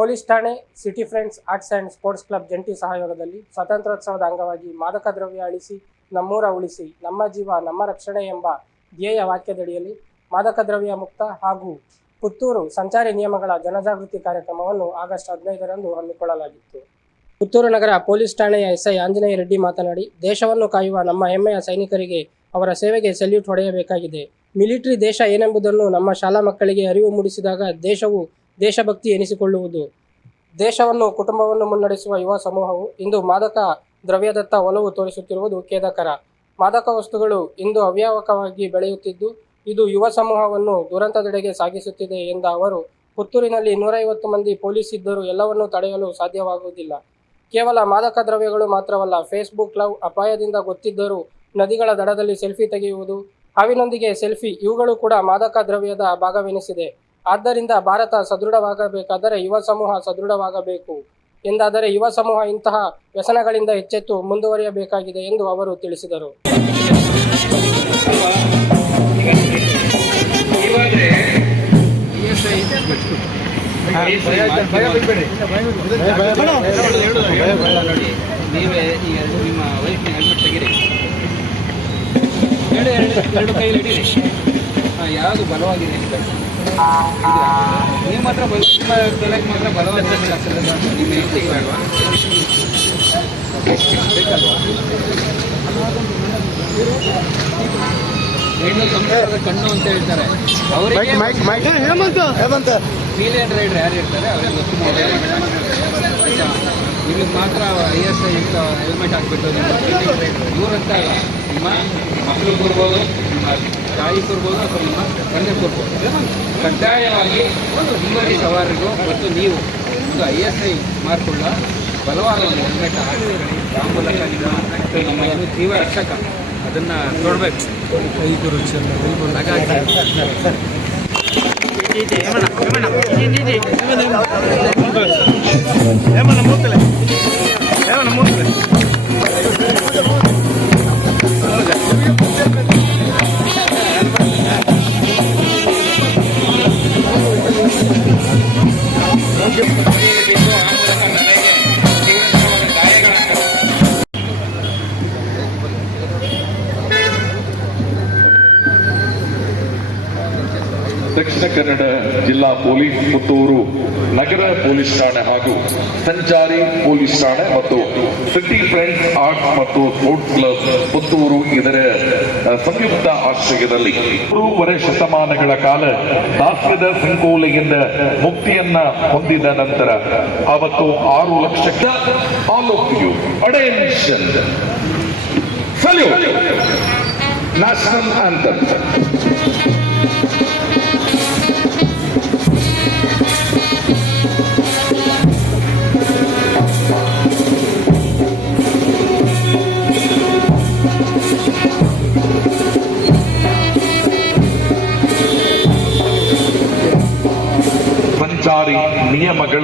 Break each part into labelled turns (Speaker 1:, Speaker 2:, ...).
Speaker 1: Police ಠಾಣೆ, city friends arts and sports club ಜಂಟಿ ಸಹಯೋಗದಲ್ಲಿ ಸ್ವಾತಂತ್ರ್ಯೋತ್ಸವದ ಅಂಗವಾಗಿ ಮಾದಕ ದ್ರವ್ಯ ಅಳಿಸಿ, ನಮ್ಮೂರ ಉಳಿಸಿ, ನಮ್ಮ ಜೀವ, ನಮ್ಮ ರಕ್ಷಣೆ ಎಂಬ ಧ್ಯೇಯ ವಾಕ್ಯದಡಿಯಲ್ಲಿ ಮಾದಕ ದ್ರವ್ಯ ಮುಕ್ತ ಹಾಗೂ ಪುತ್ತೂರು ಸಂಚಾರಿ ನಿಯಮಗಳ ಜನಜಾಗೃತಿ ಕಾರ್ಯಕ್ರಮವನ್ನು ಆಗಸ್ಟ್ ಹದಿನೈದರಂದು ಹಮ್ಮಿಕೊಳ್ಳಲಾಗಿತ್ತು. ಪುತ್ತೂರು ನಗರ ಪೊಲೀಸ್ ಠಾಣೆಯ ಎಸ್ಐ ಆಂಜನೇಯ ರೆಡ್ಡಿ ಮಾತನಾಡಿ, ದೇಶವನ್ನು ಕಾಯುವ ನಮ್ಮ ಹೆಮ್ಮೆಯ ಸೈನಿಕರಿಗೆ ಅವರ ಸೇವೆಗೆ ಸೆಲ್ಯೂಟ್ ಹೊಡೆಯಬೇಕಾಗಿದೆ. ಮಿಲಿಟರಿ ದೇಶ ಏನೆಂಬುದನ್ನು ನಮ್ಮ ಶಾಲಾ ಮಕ್ಕಳಿಗೆ ಅರಿವು ಮೂಡಿಸಿದಾಗ ದೇಶವು ದೇಶಭಕ್ತಿ ಎನಿಸಿಕೊಳ್ಳುವುದು. ದೇಶವನ್ನು, ಕುಟುಂಬವನ್ನು ಮುನ್ನಡೆಸುವ ಯುವ ಸಮೂಹವು ಇಂದು ಮಾದಕ ದ್ರವ್ಯದತ್ತ ಒಲವು ತೋರಿಸುತ್ತಿರುವುದು ಖೇದಕರ. ಮಾದಕ ವಸ್ತುಗಳು ಇಂದು ಅವ್ಯಾವಕವಾಗಿ ಬೆಳೆಯುತ್ತಿದ್ದು, ಇದು ಯುವ ಸಮೂಹವನ್ನು ದುರಂತದೆಡೆಗೆ ಸಾಗಿಸುತ್ತಿದೆ ಎಂದ ಅವರು, ಪುತ್ತೂರಿನಲ್ಲಿ ನೂರೈವತ್ತು ಮಂದಿ ಪೊಲೀಸ್ ಇದ್ದರೂ ಎಲ್ಲವನ್ನೂ ತಡೆಯಲು ಸಾಧ್ಯವಾಗುವುದಿಲ್ಲ. ಕೇವಲ ಮಾದಕ ದ್ರವ್ಯಗಳು ಮಾತ್ರವಲ್ಲ, ಫೇಸ್ಬುಕ್ ಲವ್ ಅಪಾಯದಿಂದ ಗೊತ್ತಿದ್ದರೂ ನದಿಗಳ ದಡದಲ್ಲಿ ಸೆಲ್ಫಿ ತೆಗೆಯುವುದು, ಹಾವಿನೊಂದಿಗೆ ಸೆಲ್ಫಿ, ಇವುಗಳು ಕೂಡ ಮಾದಕ ದ್ರವ್ಯದ ಭಾಗವೆನಿಸಿದೆ. ಆದ್ದರಿಂದ ಭಾರತ ಸದೃಢವಾಗಬೇಕಾದರೆ ಯುವ ಸಮೂಹ ಸದೃಢವಾಗಬೇಕು. ಎಂದಾದರೆ ಯುವ ಸಮೂಹ ಇಂತಹ ವ್ಯಸನಗಳಿಂದ ಎಚ್ಚೆತ್ತು ಮುಂದುವರಿಯಬೇಕಾಗಿದೆ ಎಂದು ಅವರು ತಿಳಿಸಿದರು.
Speaker 2: ನೀವೇ ಈಗ ನಿಮ್ಮ ಹೆಲ್ಮೆಟ್ ಎರಡು ಎರಡು ಹಿಡೀರಿ ಹಾಂ ಯಾವುದು ಬಲವಾಗಿದೆ? ನೀವು ಮಾತ್ರ ಬಲ ತಲೆಗೆ ಮಾತ್ರ ಬಲವಾಗಿದೆ ನಿಮ್ಮ ಹೆಂಡತಿಗೆ ಬೇಡವಾ ಬೇಕಲ್ವಾ? ಹೆಣ್ಣು ಸಂಸಾರದ ಕಣ್ಣು ಅಂತ ಹೇಳ್ತಾರೆ. ಅವರಿಗೆ ರೈಡರ್ ಯಾರು ಇರ್ತಾರೆ? ಅವರಿಗೆ ಗೊತ್ತು ನಿಮಗೆ ಮಾತ್ರ ಐ ಎಸ್ ಐ ಹೆಲ್ಮೆಟ್ ಹಾಕ್ಬಿಟ್ಟು ನಿಮ್ಮ ಇವರಂತ ಅಲ್ಲ ನಿಮ್ಮ ಮಕ್ಕಳು ಬರ್ಬೋದು ನಿಮ್ಮ ತಾಯಿ ಕೊಡ್ಬೋದು ಅಥವಾ ನಿಮ್ಮ ತಂದೆ ಕೊಡ್ಬೋದು ಕಡ್ಡಾಯವಾಗಿ ಒಂದು ಹಿಂಬದಿ ಸವಾರಿಗೂ ಮತ್ತು ನೀವು ಒಂದು ಐ ಎಸ್ ಐ ಮಾರ್ಕೊಳ್ಳ ಬಲವಾದ ಒಂದು ಹೆಲ್ಮೆಟ್ ಹಾಕಿ ಆ ಮೂಲಕ ನಿಮ್ಮ ನಮ್ಮ ಏನು ಜೀವ ರಕ್ಷಕ ಅದನ್ನು ನೋಡಬೇಕು. ಹಾಗಾಗಿ
Speaker 3: ದಕ್ಷಿಣ ಪೊಲೀಸ್ ಪುತ್ತೂರು ನಗರ ಪೊಲೀಸ್ ಠಾಣೆ ಹಾಗೂ ಸಂಚಾರಿ ಪೊಲೀಸ್ ಠಾಣೆ ಮತ್ತು ಸಿಟಿ ಫ್ರೆಂಡ್ಸ್ ಆರ್ಟ್ಸ್ ಮತ್ತು ಸ್ಪೋರ್ಟ್ಸ್ ಕ್ಲಬ್ ಪುತ್ತೂರು ಇದರ ಸಂಯುಕ್ತ ಆಶ್ರಯದಲ್ಲಿ ಮೂರುವರೆ ಶತಮಾನಗಳ ಕಾಲ ದಾಸ್ಯದ ಸಂಕೋಲೆಯಿಂದ ಮುಕ್ತಿಯನ್ನ ಹೊಂದಿದ ನಂತರ ಅವತ್ತು ಆರು lakh all attention you national anthem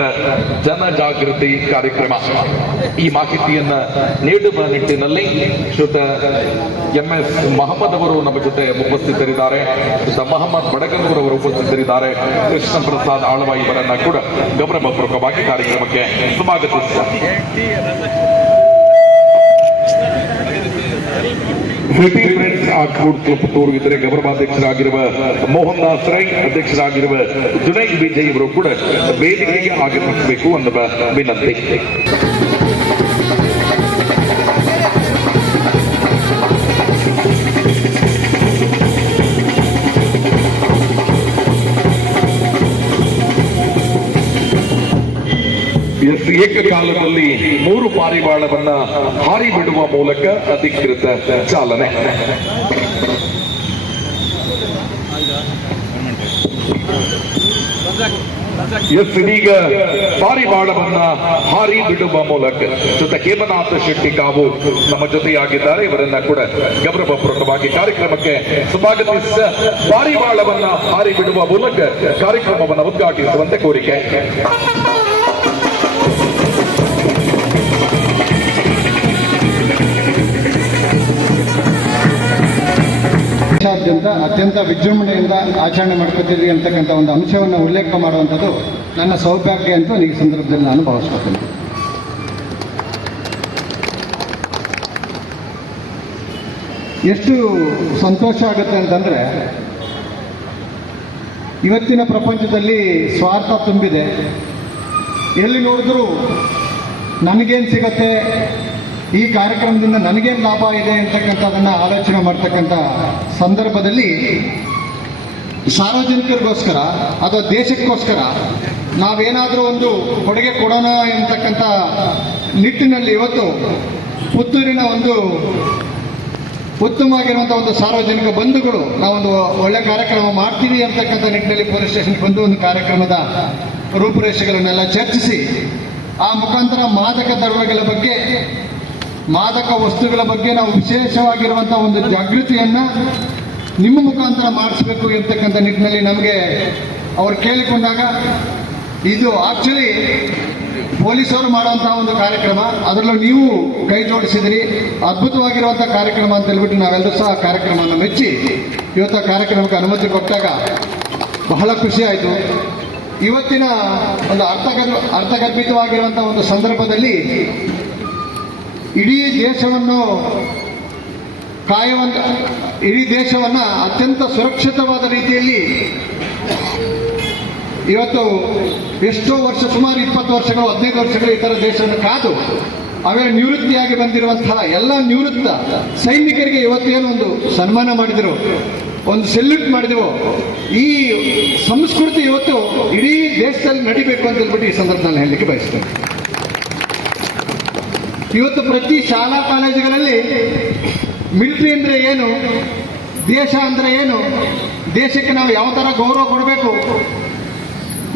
Speaker 3: ನಿಯಮಗಳ ಜನಜಾಗೃತಿ ಕಾರ್ಯಕ್ರಮ. ಈ ಮಾಹಿತಿಯನ್ನ ನೀಡುವ ನಿಟ್ಟಿನಲ್ಲಿ ಶ್ರುತ ಎಂ ಎಸ್ ಮಹಮ್ಮದ್ ಅವರು ನಮ್ಮ ಜೊತೆ ಉಪಸ್ಥಿತರಿದ್ದಾರೆ. ಶ್ರುತ ಮಹಮ್ಮದ್ ಬಡಗನೂರ್ ಅವರು ಉಪಸ್ಥಿತರಿದ್ದಾರೆ. ಕೃಷ್ಣ ಪ್ರಸಾದ್ ಆಳವಾಯಿ ಅವರನ್ನ ಕೂಡ ಗೌರವಪೂರ್ವಕವಾಗಿ ಕಾರ್ಯಕ್ರಮಕ್ಕೆ ಸ್ವಾಗತಿಸಿದ್ದಾರೆ ಸಿಟಿ ಫ್ರೆಂಡ್ಸ್ ಆರ್ಟ್ವುಡ್ ಕ್ಲಬ್ ತೋರಿದರೆ ಗೌರವ ಗೌರವಾಧ್ಯಕ್ಷರಾಗಿರುವ ಮೋಹನ್ ದಾಸ್ ರೈ ಅಧ್ಯಕ್ಷರಾಗಿರುವ ಜುನೈದ್ ವಿಜಯ್ ಅವರು ಕೂಡ ವೇದಿಕೆಗೆ ಆಗಮಿಸಬೇಕು ಅನ್ನುವ ವಿನಂತಿ. ಏಕಕಾಲದಲ್ಲಿ ಮೂರು ಪಾರಿವಾಳವನ್ನ ಹಾರಿ ಬಿಡುವ ಮೂಲಕ ಅಧಿಕೃತ ಚಾಲನೆ. ಎಸ್, ಇದೀಗ ಪಾರಿವಾಳವನ್ನ ಹಾರಿ ಬಿಡುವ ಮೂಲಕ. ಜೊತೆ ಹೇಮನಾಥ ಶೆಟ್ಟಿ ಕಾವು ನಮ್ಮ ಜೊತೆಯಾಗಿದ್ದಾರೆ. ಇವರನ್ನ ಕೂಡ ಗೌರವಪೂರ್ವಕವಾಗಿ ಕಾರ್ಯಕ್ರಮಕ್ಕೆ ಸ್ವಾಗತಿಸಿದ ಪಾರಿವಾಳವನ್ನ ಹಾರಿ ಬಿಡುವ ಮೂಲಕ ಕಾರ್ಯಕ್ರಮವನ್ನು ಉದ್ಘಾಟಿಸುವಂತೆ ಕೋರಿಕೆ.
Speaker 4: ದೇಶಾದ್ಯಂತ ಅತ್ಯಂತ ವಿಜೃಂಭಣೆಯಿಂದ ಆಚರಣೆ ಮಾಡ್ಕೊತೀರಿ ಅಂತಕ್ಕಂಥ ಒಂದು ಅಂಶವನ್ನು ಉಲ್ಲೇಖ ಮಾಡುವಂಥದ್ದು ನನ್ನ ಸೌಭಾಗ್ಯ ಅಂತ ಈ ಸಂದರ್ಭದಲ್ಲಿ ನಾನು ಭಾವಿಸ್ಕೊತೀನಿ. ಎಷ್ಟು ಸಂತೋಷ ಆಗುತ್ತೆ ಅಂತಂದರೆ, ಇವತ್ತಿನ ಪ್ರಪಂಚದಲ್ಲಿ ಸ್ವಾರ್ಥ ತುಂಬಿದೆ. ಎಲ್ಲಿ ನೋಡಿದ್ರೂ ನನಗೇನು ಸಿಗತ್ತೆ? ಈ ಕಾರ್ಯಕ್ರಮದಿಂದ ನನಗೇನು ಲಾಭ ಇದೆ ಅಂತಕ್ಕಂಥದ್ದನ್ನು ಆಲೋಚನೆ ಮಾಡ್ತಕ್ಕಂಥ ಸಂದರ್ಭದಲ್ಲಿ ಸಾರ್ವಜನಿಕರಿಗೋಸ್ಕರ ಅಥವಾ ದೇಶಕ್ಕೋಸ್ಕರ ನಾವೇನಾದರೂ ಒಂದು ಕೊಡುಗೆ ಕೊಡೋಣ ಎಂತಕ್ಕಂಥ ನಿಟ್ಟಿನಲ್ಲಿ ಇವತ್ತು ಪುತ್ತೂರಿನ ಒಂದು ಉತ್ತಮವಾಗಿರುವಂಥ ಒಂದು ಸಾರ್ವಜನಿಕ ಬಂಧುಗಳು ನಾವೊಂದು ಒಳ್ಳೆ ಕಾರ್ಯಕ್ರಮ ಮಾಡ್ತೀವಿ ಅಂತಕ್ಕಂಥ ನಿಟ್ಟಿನಲ್ಲಿ ಪೊಲೀಸ್ ಸ್ಟೇಷನ್ಗೆ ಬಂದು ಒಂದು ಕಾರ್ಯಕ್ರಮದ ರೂಪುರೇಷೆಗಳನ್ನೆಲ್ಲ ಚರ್ಚಿಸಿ ಆ ಮುಖಾಂತರ ಮಾದಕ ದ್ರವ್ಯಗಳ ಬಗ್ಗೆ ಮಾದಕ ವಸ್ತುಗಳ ಬಗ್ಗೆ ನಾವು ವಿಶೇಷವಾಗಿರುವಂಥ ಒಂದು ಜಾಗೃತಿಯನ್ನು ನಿಮ್ಮ ಮುಖಾಂತರ ಮಾಡಿಸ್ಬೇಕು ಇರ್ತಕ್ಕಂಥ ನಿಟ್ಟಿನಲ್ಲಿ ನಮಗೆ ಅವ್ರು ಕೇಳಿಕೊಂಡಾಗ, ಇದು ಆಕ್ಚುಲಿ ಪೊಲೀಸರು ಮಾಡುವಂತಹ ಒಂದು ಕಾರ್ಯಕ್ರಮ. ಅದರಲ್ಲೂ ನೀವು ಕೈ ಜೋಡಿಸಿದಿರಿ. ಅದ್ಭುತವಾಗಿರುವಂಥ ಕಾರ್ಯಕ್ರಮ ಅಂತ ಹೇಳ್ಬಿಟ್ಟು ನಾವೆಲ್ಲರೂ ಸಹ ಕಾರ್ಯಕ್ರಮವನ್ನು ಮೆಚ್ಚಿ ಇವತ್ತು ಕಾರ್ಯಕ್ರಮಕ್ಕೆ ಅನುಮತಿ ಕೊಟ್ಟಾಗ ಬಹಳ ಖುಷಿ ಆಯಿತು. ಇವತ್ತಿನ ಒಂದು ಅರ್ಥಗರ್ ಅರ್ಥಗರ್ಭಿತವಾಗಿರುವಂಥ ಒಂದು ಸಂದರ್ಭದಲ್ಲಿ ಇಡೀ ದೇಶವನ್ನು ಕಾಯುವಂತ, ಇಡೀ ದೇಶವನ್ನು ಅತ್ಯಂತ ಸುರಕ್ಷಿತವಾದ ರೀತಿಯಲ್ಲಿ ಇವತ್ತು ಎಷ್ಟೋ ವರ್ಷ, ಸುಮಾರು ಇಪ್ಪತ್ತು ವರ್ಷಗಳು, ಹದಿನೈದು ವರ್ಷಗಳು ಈ ಥರ ದೇಶವನ್ನು ಕಾದು ಅವೇ ನಿವೃತ್ತಿಯಾಗಿ ಬಂದಿರುವಂತಹ ಎಲ್ಲ ನಿವೃತ್ತ ಸೈನಿಕರಿಗೆ ಇವತ್ತೇನು ಒಂದು ಸನ್ಮಾನ ಮಾಡಿದರು, ಒಂದು ಸೆಲ್ಯೂಟ್ ಮಾಡಿದೆವು ಈ ಸಂಸ್ಕೃತಿ ಇವತ್ತು ಇಡೀ ದೇಶದಲ್ಲಿ ನಡಿಬೇಕು ಅಂತ ಹೇಳ್ಬಿಟ್ಟು ಈ ಸಂದರ್ಭದಲ್ಲಿ ಹೇಳಲಿಕ್ಕೆ ಬಯಸ್ತೇನೆ. ಇವತ್ತು ಪ್ರತಿ ಶಾಲಾ ಕಾಲೇಜುಗಳಲ್ಲಿ ಮಿಲಿಟರಿ ಅಂದರೆ ಏನು? ದೇಶ ಅಂದರೆ ಏನು? ದೇಶಕ್ಕೆ ನಾವು ಯಾವ ಥರ ಗೌರವ ಕೊಡಬೇಕು?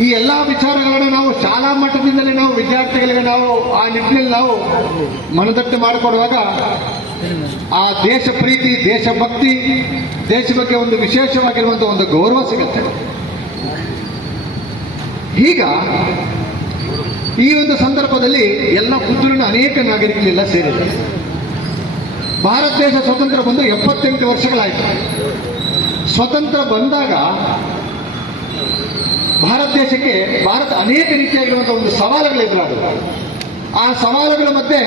Speaker 4: ಈ ಎಲ್ಲ ವಿಚಾರಗಳನ್ನು ನಾವು ಶಾಲಾ ಮಟ್ಟದಿಂದಲೇ ನಾವು ವಿದ್ಯಾರ್ಥಿಗಳಿಗೆ ನಾವು ಆ ನಿಟ್ಟಿನಲ್ಲಿ ನಾವು ಮನದಟ್ಟು ಮಾಡಿಕೊಡುವಾಗ ಆ ದೇಶ ಪ್ರೀತಿ ದೇಶಭಕ್ತಿ ದೇಶ ಬಗ್ಗೆ ಒಂದು ವಿಶೇಷವಾಗಿರುವಂಥ ಒಂದು ಗೌರವ ಸಿಗುತ್ತೆ. ಈಗ ಈ ಒಂದು ಸಂದರ್ಭದಲ್ಲಿ ಎಲ್ಲ ಪುತ್ತೂರಿನ ಅನೇಕ ನಾಗರಿಕರೆಲ್ಲ ಸೇರಿದೆ ಭಾರತ ದೇಶ ಸ್ವತಂತ್ರ ಬಂದು ಎಪ್ಪತ್ತೆಂಟು ವರ್ಷಗಳಾಯಿತು. ಸ್ವತಂತ್ರ ಬಂದಾಗ ಭಾರತ ದೇಶಕ್ಕೆ ಭಾರತ ಅನೇಕ ರೀತಿಯಾಗಿರುವಂತಹ ಒಂದು ಸವಾಲುಗಳು ಎದುರಾದವು. ಆ ಸವಾಲುಗಳ ಮಧ್ಯೆ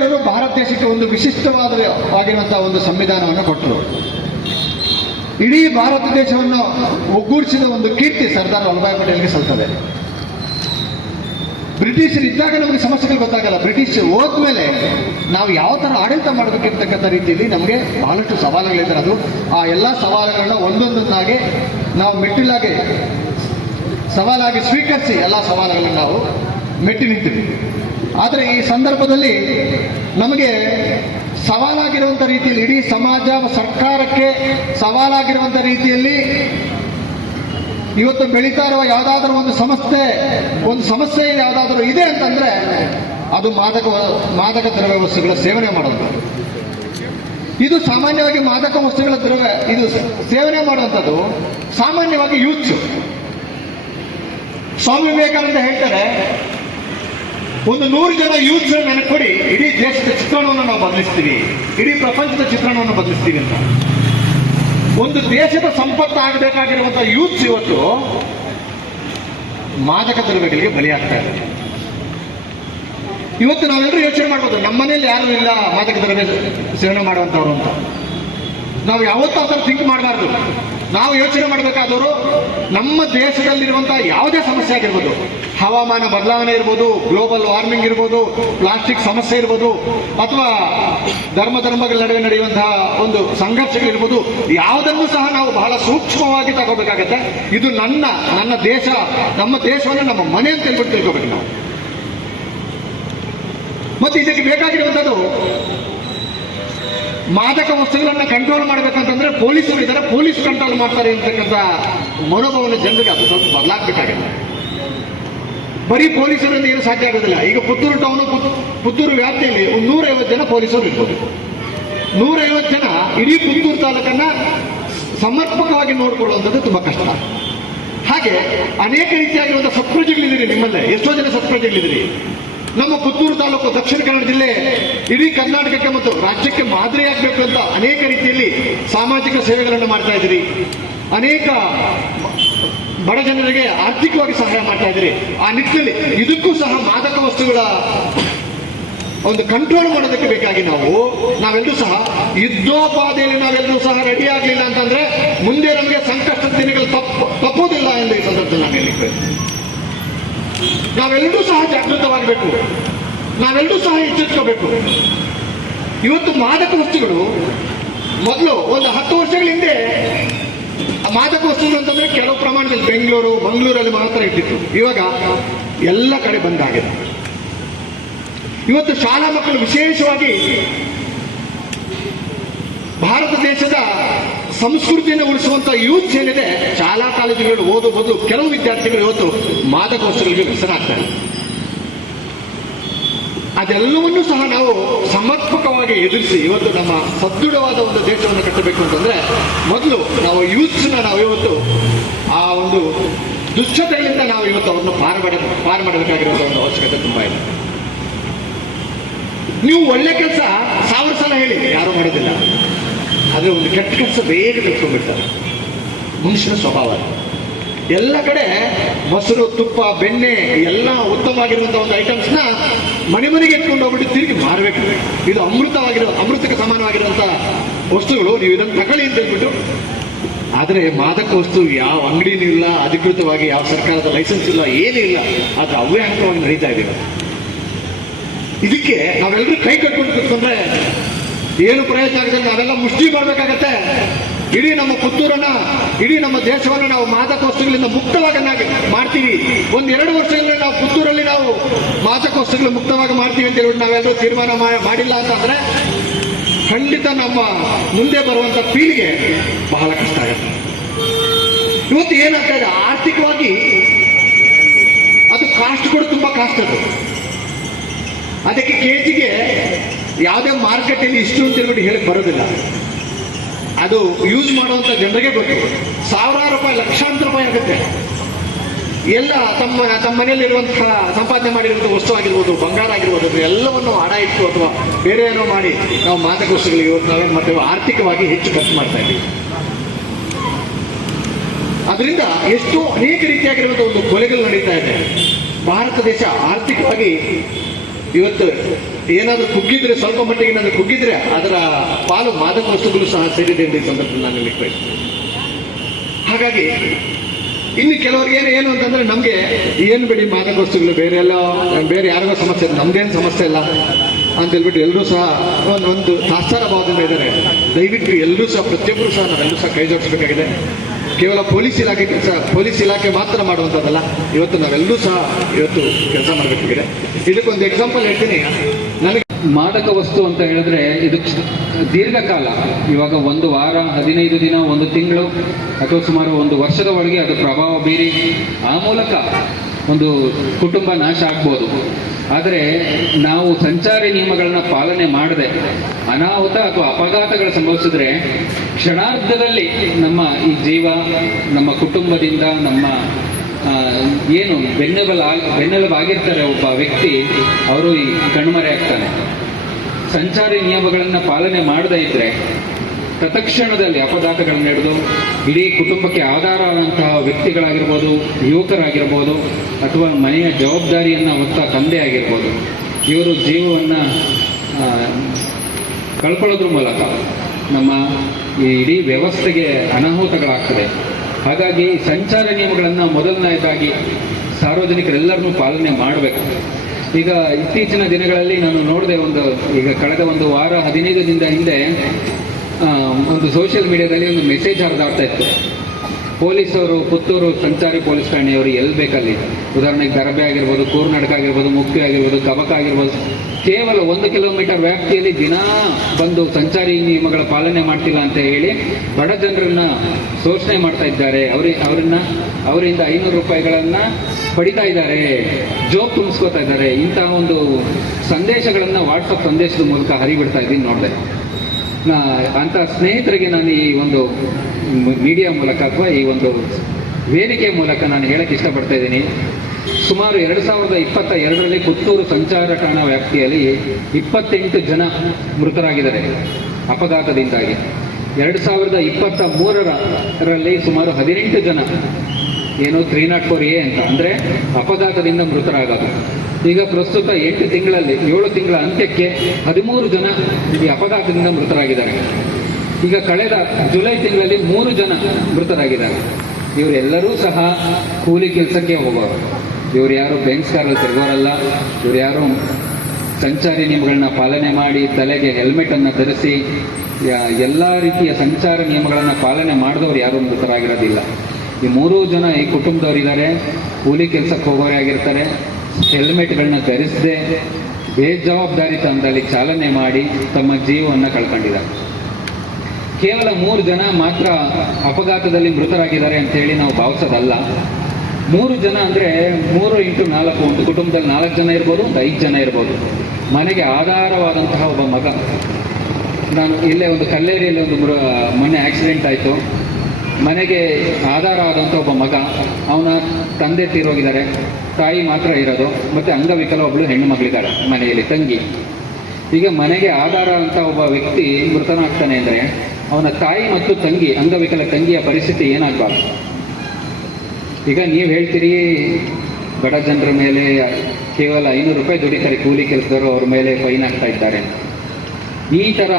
Speaker 4: ಅವರು ಭಾರತ ದೇಶಕ್ಕೆ ಒಂದು ವಿಶಿಷ್ಟವಾದ ಆಗಿರುವಂತಹ ಒಂದು ಸಂವಿಧಾನವನ್ನು ಕೊಟ್ಟರು. ಇಡೀ ಭಾರತ ದೇಶವನ್ನು ಒಗ್ಗೂಡಿಸಿದ ಒಂದು ಕೀರ್ತಿ ಸರ್ದಾರ್ ವಲ್ಲಭಾಯಿ ಪಟೇಲ್ಗೆ ಸಲ್ತದೆ. ಬ್ರಿಟಿಷರು ಇದ್ದಾಗ ನಮಗೆ ಸಮಸ್ಯೆಗಳು ಗೊತ್ತಾಗಲ್ಲ. ಬ್ರಿಟಿಷ್ ಹೋದ್ಮೇಲೆ ನಾವು ಯಾವ ಥರ ಆಡಳಿತ ಮಾಡಬೇಕಿರ್ತಕ್ಕಂಥ ರೀತಿಯಲ್ಲಿ ನಮಗೆ ಬಹಳಷ್ಟು ಸವಾಲುಗಳಿದ್ದಾರೆ. ಅದು ಆ ಎಲ್ಲ ಸವಾಲುಗಳನ್ನ ಒಂದೊಂದನ್ನಾಗಿ ನಾವು ಮೆಟ್ಟಿಲಾಗಿ ಸವಾಲಾಗಿ ಸ್ವೀಕರಿಸಿ ಎಲ್ಲ ಸವಾಲುಗಳನ್ನು ನಾವು ಮೆಟ್ಟಿ ನಿಂತೀವಿ ಆದರೆ ಈ ಸಂದರ್ಭದಲ್ಲಿ ನಮಗೆ ಸವಾಲಾಗಿರುವಂಥ ರೀತಿಯಲ್ಲಿ, ಇಡೀ ಸಮಾಜ ಸರ್ಕಾರಕ್ಕೆ ಸವಾಲಾಗಿರುವಂಥ ರೀತಿಯಲ್ಲಿ ಇವತ್ತು ಬೆಳೀತಾ ಇರುವ ಯಾವುದಾದ್ರೂ ಒಂದು ಸಮಸ್ಯೆ ಒಂದು ಸಮಸ್ಯೆ ಯಾವುದಾದ್ರೂ ಇದೆ ಅಂತಂದ್ರೆ ಅದು ಮಾದಕ ಮಾದಕ ದ್ರವ್ಯ ವಸ್ತುಗಳ ಸೇವನೆ ಮಾಡೋದು ಇದು ಸಾಮಾನ್ಯವಾಗಿ ಮಾದಕ ವಸ್ತುಗಳ ದ್ರವ್ಯ, ಇದು ಸೇವನೆ ಮಾಡುವಂಥದ್ದು ಸಾಮಾನ್ಯವಾಗಿ ಯೂತ್ಸು. ಸ್ವಾಮಿ ವಿವೇಕಾನಂದ ಹೇಳ್ತಾರೆ ಒಂದು ನೂರು ಜನ ಯೂತ್ಸ್ ನನಗೆ ಕೊಡಿ ಇಡೀ ದೇಶದ ಚಿತ್ರಣವನ್ನು ನಾವು ಬದಲಿಸ್ತೀವಿ. ಇಡೀ ಪ್ರಪಂಚದ ಚಿತ್ರಣವನ್ನು ಬದಲಿಸ್ತೀವಿ ಅಂತ. ಒಂದು ದೇಶದ ಸಂಪತ್ತು ಆಗಬೇಕಾಗಿರುವಂತಹ ಯೂತ್ಸ್ ಇವತ್ತು ಮಾದಕ ದ್ರವ್ಯಗಳಿಗೆ ಬಲಿಯಾಗ್ತಾ ಇದೆ ಇವತ್ತು ನಾವೆಲ್ಲರೂ ಯೋಚನೆ ಮಾಡ್ಬೋದು, ನಮ್ಮ ಮನೇಲಿ ಯಾರು ಇಲ್ಲ ಮಾದಕ ದ್ರವ್ಯ ಸೇವನೆ ಮಾಡುವಂಥವ್ರು ಅಂತ. ನಾವು ಯಾವತ್ತೂ ಆ ಥರ ಥಿಂಕ್ ಮಾಡಬಾರ್ದು. ನಾವು ಯೋಚನೆ ಮಾಡಬೇಕಾದವರು ನಮ್ಮ ದೇಶದಲ್ಲಿರುವಂತಹ ಯಾವುದೇ ಸಮಸ್ಯೆ ಆಗಿರ್ಬೋದು ಹವಾಮಾನ ಬದಲಾವಣೆ ಇರ್ಬೋದು ಗ್ಲೋಬಲ್ ವಾರ್ಮಿಂಗ್ ಇರ್ಬೋದು ಪ್ಲಾಸ್ಟಿಕ್ ಸಮಸ್ಯೆ ಇರ್ಬೋದು, ಅಥವಾ ಧರ್ಮ ಧರ್ಮಗಳ ನಡುವೆ ನಡೆಯುವಂತಹ ಒಂದು ಸಂಘರ್ಷಗಳಿರ್ಬೋದು, ಯಾವುದನ್ನು ಸಹ ನಾವು ಬಹಳ ಸೂಕ್ಷ್ಮವಾಗಿ ತಗೋಬೇಕಾಗತ್ತೆ. ಇದು ನನ್ನ ನನ್ನ ದೇಶ, ನಮ್ಮ ದೇಶವನ್ನು ನಮ್ಮ ಮನೆ ಅಂತ ಹೇಳ್ಬಿಟ್ಟು ತಿಳ್ಕೋಬೇಕು ನಾವು. ಮತ್ತೆ ಇದಕ್ಕೆ ಬೇಕಾಗಿರುವಂಥದ್ದು ಮಾದಕ ವಸ್ತುಗಳನ್ನು ಕಂಟ್ರೋಲ್ ಮಾಡ್ಬೇಕಂತಂದ್ರೆ ಪೊಲೀಸರು ಇದ್ದಾರೆ. ಪೊಲೀಸ್ ಕಂಟ್ರೋಲ್ ಮಾಡ್ತಾರೆ ಅಂತಕ್ಕಂಥ ಮನೋಭಾವನೆ ಜನರಿಗೆ ಅದು ಸ್ವಲ್ಪ ಬದಲಾಗಬೇಕಾಗಿದೆ ಬರೀ ಪೊಲೀಸರಿಂದ ಏನು ಸಾಧ್ಯ ಆಗೋದಿಲ್ಲ. ಈಗ ಪುತ್ತೂರು ಟೌನು ಪುತ್ತೂರು ವ್ಯಾಪ್ತಿಯಲ್ಲಿ ಒಂದು ನೂರೈವತ್ತು ಜನ ಪೊಲೀಸರು ಇರ್ಬೋದು. ನೂರೈವತ್ತು ಜನ ಇಡೀ ಪುತ್ತೂರು ತಾಲೂಕನ್ನು ಸಮರ್ಪಕವಾಗಿ ನೋಡಿಕೊಳ್ಳುವಂಥದ್ದು ತುಂಬ ಕಷ್ಟ. ಹಾಗೆ ಅನೇಕ ರೀತಿಯಾಗಿರುವಂಥ ಸತ್ಪ್ರಜೆಗಳಿದ್ದೀರಿ ನಿಮ್ಮಲ್ಲೇ. ಎಷ್ಟೋ ಜನ ಸತ್ಪ್ರಜೆಗಳಿದ್ದೀರಿ ನಮ್ಮ ಪುತ್ತೂರು ತಾಲೂಕು ದಕ್ಷಿಣ ಕನ್ನಡ ಜಿಲ್ಲೆ, ಇಡೀ ಕರ್ನಾಟಕಕ್ಕೆ ಮತ್ತು ರಾಜ್ಯಕ್ಕೆ ಮಾದರಿಯಾಗಬೇಕು ಅಂತ ಅನೇಕ ರೀತಿಯಲ್ಲಿ ಸಾಮಾಜಿಕ ಸೇವೆಗಳನ್ನು ಮಾಡ್ತಾ ಇದ್ದೀರಿ. ಅನೇಕ ಬಡ ಜನರಿಗೆ ಆರ್ಥಿಕವಾಗಿ ಸಹಾಯ ಮಾಡ್ತಾ ಇದ್ದೀರಿ. ಆ ನಿಟ್ಟಿನಲ್ಲಿ ಇದಕ್ಕೂ ಸಹ ಮಾದಕ ವಸ್ತುಗಳ ಒಂದು ಕಂಟ್ರೋಲ್ ಮಾಡೋದಕ್ಕೆ ಬೇಕಾಗಿ ನಾವು, ನಾವೆಲ್ಲರೂ ಸಹ ಯುದ್ಧೋಪಾದಿಯಲ್ಲಿ ನಾವೆಲ್ಲರೂ ಸಹ ರೆಡಿ ಆಗಲಿಲ್ಲ ಅಂತಂದ್ರೆ ಮುಂದೆ ನಮಗೆ ಸಂಕಷ್ಟದ ದಿನಗಳು ತಪ್ಪು, ತಪ್ಪೋದಿಲ್ಲ ಎಂದು ಈ ಸಂದರ್ಭದಲ್ಲಿ ನಾನು ಹೇಳಿದ್ದೆ. ನಾವೆಲ್ಲರೂ ಸಹ ಜಾಗೃತವಾಗಬೇಕು. ನಾವೆಲ್ಲರೂ ಸಹ ಎಚ್ಚೆತ್ಕೋಬೇಕು. ಇವತ್ತು ಮಾದಕ ವಸ್ತುಗಳು ಮೊದಲು ಒಂದು ಹತ್ತು ವರ್ಷಗಳ ಹಿಂದೆ ಆ ಮಾದಕ ವಸ್ತುಗಳು ಅಂತಂದ್ರೆ ಕೆಲವು ಪ್ರಮಾಣದಲ್ಲಿ ಬೆಂಗಳೂರು, ಮಂಗಳೂರಲ್ಲಿ ಮಾತ್ರ ಇಟ್ಟಿತ್ತು ಇವಾಗ ಎಲ್ಲ ಕಡೆ ಬಂದಾಗಿದೆ ಇವತ್ತು ಶಾಲಾ ಮಕ್ಕಳು ವಿಶೇಷವಾಗಿ ಭಾರತ ದೇಶದ ಸಂಸ್ಕೃತಿಯನ್ನು ಉಳಿಸುವಂತ ಯೂತ್ ಏನಿದೆ, ಶಾಲಾ ಕಾಲೇಜುಗಳು ಓದೋ ಬದಲು ಕೆಲವು ವಿದ್ಯಾರ್ಥಿಗಳು ಇವತ್ತು ಮಾದಕ ವಸ್ತುಗಳಿಗೆ ವ್ಯಸನಾಗ್ತಾರೆ ಅದೆಲ್ಲವನ್ನೂ ಸಹ ನಾವು ಸಮರ್ಪಕವಾಗಿ ಎದುರಿಸಿ ಇವತ್ತು ನಮ್ಮ ಸದೃಢವಾದ ಒಂದು ದೇಶವನ್ನು ಕಟ್ಟಬೇಕು ಅಂತಂದ್ರೆ ಮೊದಲು ನಾವು ಯೂತ್ಸ್ನ ನಾವು ಇವತ್ತು ಆ ಒಂದು ದುಶ್ಚತೆಯಿಂದ ನಾವು ಇವತ್ತು ಅವ್ರನ್ನ ಪಾರು ಮಾಡ, ಪಾರು ಮಾಡಬೇಕಾಗಿರುವಂತಹ ಒಂದು ಅವಶ್ಯಕತೆ ತುಂಬಾ ಇದೆ. ನೀವು ಒಳ್ಳೆ ಕೆಲಸ ಸಾವಿರ ಸಲ ಹೇಳಿ, ಯಾರು ಮಾಡೋದಿಲ್ಲ. ಆದ್ರೆ ಒಂದು ಕೆಟ್ಟ ಕೆಲಸ ಬೇಗ ತೆಗೆದುಕೊಂಡ್ಬಿಡ್ತಾರೆ ಮನುಷ್ಯನ ಸ್ವಭಾವ. ಎಲ್ಲ ಕಡೆ ಮೊಸರು, ತುಪ್ಪ, ಬೆಣ್ಣೆ ಎಲ್ಲ ಉತ್ತಮವಾಗಿರುವಂತಹ ಒಂದು ಐಟಮ್ಸ್ನ ಮನೆ ಮನೆಗೆ ಇಟ್ಕೊಂಡು ಹೋಗ್ಬಿಟ್ಟು ತಿರುಗಿ ಮಾರಬೇಕು. ಇದು ಅಮೃತವಾಗಿರೋ, ಅಮೃತಕ್ಕೆ ಸಮಾನವಾಗಿರುವಂಥ ವಸ್ತುಗಳು. ನೀವು ಇದನ್ನು ತಗೊಳ್ಳಿ ಅಂತ ಹೇಳ್ಬಿಟ್ಟು. ಆದರೆ ಮಾದಕ ವಸ್ತು ಯಾವ ಅಂಗಡಿನೂ ಇಲ್ಲ, ಅಧಿಕೃತವಾಗಿ ಯಾವ ಸರ್ಕಾರದ ಲೈಸೆನ್ಸ್ ಇಲ್ಲ, ಏನೂ ಇಲ್ಲ. ಅದು ಅವ್ಯಾಹಕವಾಗಿ ನಡೀತಾ ಇದೆ ಇದಕ್ಕೆ ನಾವೆಲ್ಲರೂ ಕೈ ಕಟ್ಕೊಂಡು ಕೂತ್ಕೊಂಡ್ರೆ ಏನು ಪ್ರಯೋಜನ ಆಗುತ್ತೆ ನಾವೆಲ್ಲ ಮುಷ್ಟಿ ಮಾಡ್ಬೇಕಾಗತ್ತೆ. ಇಡೀ ನಮ್ಮ ಪುತ್ತೂರನ್ನ, ಇಡೀ ನಮ್ಮ ದೇಶವನ್ನು ನಾವು ಮಾದಕ ವಸ್ತುಗಳಿಂದ ಮುಕ್ತವಾಗಿ ಮಾಡ್ತೀವಿ. ಒಂದೆರಡು ಎರಡು ವರ್ಷಗಳಲ್ಲಿ ನಾವು ಪುತ್ತೂರಲ್ಲಿ ನಾವು ಮಾದಕ ವಸ್ತುಗಳು ಮುಕ್ತವಾಗಿ ಮಾಡ್ತೀವಿ ಅಂತ ಹೇಳಿ ನಾವೆಲ್ಲರೂ ತೀರ್ಮಾನ ಮಾಡಿಲ್ಲ ಅಂತಂದ್ರೆ ಖಂಡಿತ ನಮ್ಮ ಮುಂದೆ ಬರುವಂತ ಪೀಳಿಗೆ ಬಹಳ ಕಷ್ಟ ಆಗುತ್ತೆ. ಇವತ್ತು ಏನಾಗ್ತಾ ಇದೆ ಆರ್ಥಿಕವಾಗಿ ಅದು ಕಾಸ್ಟ್ ಕೂಡ ತುಂಬಾ ಕಾಸ್ಟ್ ಅದು. ಅದಕ್ಕೆ ಕೆಜಿಗೆ ಯಾವುದೇ ಮಾರ್ಕೆಟಲ್ಲಿ ಇಷ್ಟು ಅಂತ ಹೇಳ್ಬಿಟ್ಟು ಹೇಳಕ್ ಬರೋದಿಲ್ಲ. ಅದು ಯೂಸ್ ಮಾಡುವಂತ ಜನರಿಗೆ ಗೊತ್ತು ಸಾವಿರಾರು ರೂಪಾಯಿ, ಲಕ್ಷಾಂತರ ರೂಪಾಯಿ ಆಗುತ್ತೆ. ಎಲ್ಲ ತಮ್ಮ ತಮ್ಮ ಮನೆಯಲ್ಲಿ ಇರುವಂತಹ ಸಂಪಾದನೆ ಮಾಡಿರುವಂತಹ ವಸ್ತು ಆಗಿರ್ಬೋದು, ಬಂಗಾರ ಆಗಿರ್ಬೋದು ಎಲ್ಲವನ್ನು ಹಣ ಇಟ್ಟು ಅಥವಾ ಬೇರೆ ಏನೋ ಮಾಡಿ ನಾವು ಮಾದಕ ವಸ್ತುಗಳಿಗೆ ಇವತ್ತು ನಾವೇನು ಮಾಡ್ತೇವೆ ಆರ್ಥಿಕವಾಗಿ ಹೆಚ್ಚು ಖರ್ಚು ಮಾಡ್ತಾ ಇದ್ದೀವಿ. ಅದರಿಂದ ಎಷ್ಟೋ ಅನೇಕ ರೀತಿಯಾಗಿರುವಂತಹ ಒಂದು ಕೊಲೆಗಳು ನಡೀತಾ ಇದೆ. ಭಾರತ ದೇಶ ಆರ್ಥಿಕವಾಗಿ ಇವತ್ತು ಏನಾದರೂ ಕುಗ್ಗಿದ್ರೆ, ಸ್ವಲ್ಪ ಮಟ್ಟಿಗೆ ಏನಾದರೂ ಕುಗ್ಗಿದ್ರೆ ಅದರ ಪಾಲು ಮಾದಕ ವಸ್ತುಗಳು ಸಹ ಸೇರಿದೆ ಎಂದು ಈ ಸಂದರ್ಭದಲ್ಲಿ ನಾನು ಹೇಳಲಿಕ್ಕೆ ಹಾಗಾಗಿ, ಇನ್ನು ಕೆಲವರಿಗೆ ಏನು ಏನು ಅಂತಂದ್ರೆ ನಮಗೆ ಏನು ಬಿಡಿ, ಮಾದಕ ವಸ್ತುಗಳು ಬೇರೆ ಎಲ್ಲ, ಬೇರೆ ಯಾರಿಗೋ ಸಮಸ್ಯೆ ಇಲ್ಲ ನಮ್ದೇನು ಸಮಸ್ಯೆ ಇಲ್ಲ ಅಂತ ಹೇಳ್ಬಿಟ್ಟು ಎಲ್ಲರೂ ಸಹ ಒಂದು ಒಂದು ತಾತ್ಸಾರ ಭಾವದಿಂದ ಇದ್ದಾರೆ. ದಯವಿಟ್ಟು ಎಲ್ಲರೂ ಸಹ, ಪ್ರತಿಯೊಬ್ಬರು ಸಹ ನಾವೆಲ್ಲರೂ ಸಹ ಕೈ ಜೋಡಿಸಬೇಕಾಗಿದೆ. ಕೇವಲ ಪೊಲೀಸ್ ಇಲಾಖೆ ಕೆಲಸ ಪೊಲೀಸ್ ಇಲಾಖೆ ಮಾತ್ರ ಮಾಡುವಂಥದ್ದಲ್ಲ ಇವತ್ತು ನಾವೆಲ್ಲರೂ ಸಹ ಇವತ್ತು ಕೆಲಸ ಮಾಡಬೇಕಾಗಿದೆ. ಇದಕ್ಕೊಂದು ಎಕ್ಸಾಂಪಲ್ ಹೇಳ್ತೀನಿ.
Speaker 2: ಮಾದಕ ವಸ್ತು ಅಂತ ಹೇಳಿದ್ರೆ ಇದು ದೀರ್ಘಕಾಲ. ಇವಾಗ ಒಂದು ವಾರ, ಹದಿನೈದು ದಿನ, ಒಂದು ತಿಂಗಳು, ಅಥವಾ ಸುಮಾರು ಒಂದು ವರ್ಷದ ಒಳಗೆ ಅದು ಪ್ರಭಾವ ಬೀರಿ ಆ ಮೂಲಕ ಒಂದು ಕುಟುಂಬ ನಾಶ ಆಗ್ಬೋದು. ಆದರೆ ನಾವು ಸಂಚಾರಿ ನಿಯಮಗಳನ್ನ ಪಾಲನೆ ಮಾಡದೆ ಅನಾಹುತ ಅಥವಾ ಅಪಘಾತಗಳು ಸಂಭವಿಸಿದ್ರೆ ಕ್ಷಣಾರ್ಧದಲ್ಲಿ ನಮ್ಮ ಈ ಜೀವ, ನಮ್ಮ ಕುಟುಂಬದಿಂದ ನಮ್ಮ ಏನು ಬೆನ್ನೆಲುಬಲ್ ಬೆನ್ನೆಲುಬಾಗಿರ್ತಾರೆ ಒಬ್ಬ ವ್ಯಕ್ತಿ, ಅವರು ಈ ಕಣ್ಮರೆ ಆಗ್ತಾನೆ. ಸಂಚಾರಿ ನಿಯಮಗಳನ್ನು ಪಾಲನೆ ಮಾಡದೇ ಇದ್ರೆ ತತ್ಕ್ಷಣದಲ್ಲಿ ಅಪಘಾತಗಳನ್ನು ಹಿಡಿದು ಇಡೀ ಕುಟುಂಬಕ್ಕೆ ಆಧಾರ ಆದಂತಹ ವ್ಯಕ್ತಿಗಳಾಗಿರ್ಬೋದು, ಯುವಕರಾಗಿರ್ಬೋದು, ಅಥವಾ ಮನೆಯ ಜವಾಬ್ದಾರಿಯನ್ನು ಹೊತ್ತ ತಂದೆ ಆಗಿರ್ಬೋದು, ಇವರು ಜೀವವನ್ನು ಕಳ್ಕೊಳ್ಳೋದ್ರ ಮೂಲಕ ನಮ್ಮ ಈ ಇಡೀ ವ್ಯವಸ್ಥೆಗೆ ಅನಾಹುತಗಳಾಗ್ತದೆ. ಹಾಗಾಗಿ ಸಂಚಾರ ನಿಯಮಗಳನ್ನು ಮೊದಲನೇದಾಗಿ ಸಾರ್ವಜನಿಕರೆಲ್ಲರನ್ನೂ ಪಾಲನೆ ಮಾಡಬೇಕು. ಈಗ ಇತ್ತೀಚಿನ ದಿನಗಳಲ್ಲಿ ನಾನು ನೋಡಿದೆ ಒಂದು, ಈಗ ಕಳೆದ ಒಂದು ವಾರ ಹದಿನೈದು ದಿನದ ಹಿಂದೆ ಒಂದು ಸೋಷಿಯಲ್ ಮೀಡಿಯಾದಲ್ಲಿ ಒಂದು ಮೆಸೇಜ್ ಹರಿದಾಡ್ತಾ ಇತ್ತು. ಪೊಲೀಸರು, ಪುತ್ತೂರು ಸಂಚಾರಿ ಪೊಲೀಸ್ ಠಾಣೆಯವರು ಎಲ್ಲಿ ಬೇಕಲ್ಲಿ? ಉದಾಹರಣೆಗೆ ಗರಬೆ ಆಗಿರ್ಬೋದು ಕೂರ್ನಾಟಕ ಆಗಿರ್ಬೋದು, ಮುಕ್ತಿ ಆಗಿರ್ಬೋದು ಕಬಕ ಆಗಿರ್ಬೋದು, ಕೇವಲ ಒಂದು ಕಿಲೋಮೀಟರ್ ವ್ಯಾಪ್ತಿಯಲ್ಲಿ ದಿನಾ ಬಂದು ಸಂಚಾರಿ ನಿಯಮಗಳ ಪಾಲನೆ ಮಾಡ್ತಿಲ್ಲ ಅಂತ ಹೇಳಿ ಬಡ ಜನರನ್ನ ಶೋಷಣೆ ಮಾಡ್ತಾ ಇದ್ದಾರೆ. ಅವ್ರಿ, ಅವರನ್ನ, ಅವರಿಂದ ಐನೂರು ರೂಪಾಯಿಗಳನ್ನ ಪಡಿತಾ ಇದ್ದಾರೆ. ಜೋಬ್ ತುಂಬಿಸ್ಕೋತಾ ಇದ್ದಾರೆ. ಇಂತಹ ಒಂದು ಸಂದೇಶಗಳನ್ನ ವಾಟ್ಸಪ್ ಸಂದೇಶದ ಮೂಲಕ ಹರಿಬಿಡ್ತಾ ಇದ್ದೀನಿ ನೋಡಿದೆ. ನಾ ಅಂತ ಸ್ನೇಹಿತರಿಗೆ ನಾನು ಈ ಒಂದು ಮೀಡಿಯಾ ಮೂಲಕ ಅಥವಾ ಈ ಒಂದು ವೇದಿಕೆ ಮೂಲಕ ನಾನು ಹೇಳಕ್ಕೆ ಇಷ್ಟಪಡ್ತಾ ಇದ್ದೀನಿ. ಸುಮಾರು ಎರಡು ಸಾವಿರದ ಇಪ್ಪತ್ತ ಎರಡರಲ್ಲಿ ಪುತ್ತೂರು ಸಂಚಾರ ಠಾಣಾ ವ್ಯಾಪ್ತಿಯಲ್ಲಿ ಇಪ್ಪತ್ತೆಂಟು ಜನ ಮೃತರಾಗಿದ್ದಾರೆ, ಅಪಘಾತದಿಂದಾಗಿ. ಎರಡು ಸಾವಿರದ ಇಪ್ಪತ್ತ ಮೂರರಲ್ಲಿ ಸುಮಾರು ಹದಿನೆಂಟು ಜನ ಏನು ತ್ರೀ ನಾಟ್ ಅಂತ. ಅಂದರೆ ಅಪಘಾತದಿಂದ ಮೃತರಾಗೋದು ಈಗ ಪ್ರಸ್ತುತ ಎಂಟು ತಿಂಗಳಲ್ಲಿ, ಏಳು ತಿಂಗಳ ಅಂತ್ಯಕ್ಕೆ ಹದಿಮೂರು ಜನ ಈ ಅಪಘಾತದಿಂದ ಮೃತರಾಗಿದ್ದಾರೆ. ಈಗ ಕಳೆದ ಜುಲೈ ತಿಂಗಳಲ್ಲಿ ಮೂರು ಜನ ಮೃತರಾಗಿದ್ದಾರೆ. ಇವರೆಲ್ಲರೂ ಸಹ ಕೂಲಿ ಕೆಲಸಕ್ಕೆ ಹೋಗೋರು. ಇವ್ರು ಯಾರು ಬೆಂಚ್ ಕಾರಲ್ಲಿ ತಿರುಗೋರಲ್ಲ, ಇವ್ರು ಯಾರು ಸಂಚಾರಿ ನಿಯಮಗಳನ್ನ ಪಾಲನೆ ಮಾಡಿ ತಲೆಗೆ ಹೆಲ್ಮೆಟ್ ಅನ್ನು ಧರಿಸಿ ಎಲ್ಲ ರೀತಿಯ ಸಂಚಾರ ನಿಯಮಗಳನ್ನು ಪಾಲನೆ ಮಾಡಿದವರು ಯಾರೂ ಮೃತರಾಗಿರೋದಿಲ್ಲ. ಈ ಮೂರೂ ಜನ ಈ ಕುಟುಂಬದವರಿದ್ದಾರೆ, ಕೂಲಿ ಕೆಲಸಕ್ಕೆ ಹೋಗೋರೇ ಆಗಿರ್ತಾರೆ. ಹೆಲ್ಮೆಟ್ಗಳನ್ನ ಧರಿಸದೆ ಬೇಜವಾಬ್ದಾರಿತನದಲ್ಲಿ ಚಾಲನೆ ಮಾಡಿ ತಮ್ಮ ಜೀವವನ್ನು ಕಳ್ಕೊಂಡಿದ್ದಾರೆ. ಕೇವಲ ಮೂರು ಜನ ಮಾತ್ರ ಅಪಘಾತದಲ್ಲಿ ಮೃತರಾಗಿದ್ದಾರೆ ಅಂತೇಳಿ ನಾವು ಭಾವಿಸೋದಲ್ಲ. ಮೂರು ಜನ ಅಂದರೆ ಮೂರು ಇಂಟು ನಾಲ್ಕು ಒಂದು ಕುಟುಂಬದಲ್ಲಿ ನಾಲ್ಕು ಜನ ಇರ್ಬೋದು, ಒಂದು ಐದು ಜನ ಇರ್ಬೋದು. ಮನೆಗೆ ಆಧಾರವಾದಂತಹ ಒಬ್ಬ ಮಗ. ನಾನು ಇಲ್ಲೇ ಒಂದು ಕಲ್ಲೇರಿಯಲ್ಲಿ ಒಂದು ಮೊನ್ನೆ ಆಕ್ಸಿಡೆಂಟ್ ಆಯಿತು. ಮನೆಗೆ ಆಧಾರ ಆದಂಥ ಒಬ್ಬ ಮಗ, ಅವನ ತಂದೆ ತೀರೋಗಿದ್ದಾರೆ. ತಾಯಿ ಮಾತ್ರ ಇರೋದು, ಮತ್ತು ಅಂಗವಿಕಲ ಒಬ್ಬಳು ಹೆಣ್ಣು ಮಗಳಿದ್ದಾರೆ ಮನೆಯಲ್ಲಿ, ತಂಗಿ. ಈಗ ಮನೆಗೆ ಆಧಾರ ಅಂತ ಒಬ್ಬ ವ್ಯಕ್ತಿ ಮೃತನಾಗ್ತಾನೆ ಅಂದರೆ, ಅವನ ತಾಯಿ ಮತ್ತು ತಂಗಿ, ಅಂಗವಿಕಲ ತಂಗಿಯ ಪರಿಸ್ಥಿತಿ ಏನಾಗಬಾರ್ದು? ಈಗ ನೀವು ಹೇಳ್ತೀರಿ, ಬಡ ಜನರ ಮೇಲೆ ಕೇವಲ ಐನೂರು ರೂಪಾಯಿ ದುಡಿತಾರೆ, ಕೂಲಿ ಕೆಲಸದವರು ಅವ್ರ ಮೇಲೆ ಫೈನ್ ಆಗ್ತಾ ಇದ್ದಾರೆ ಈ ಥರ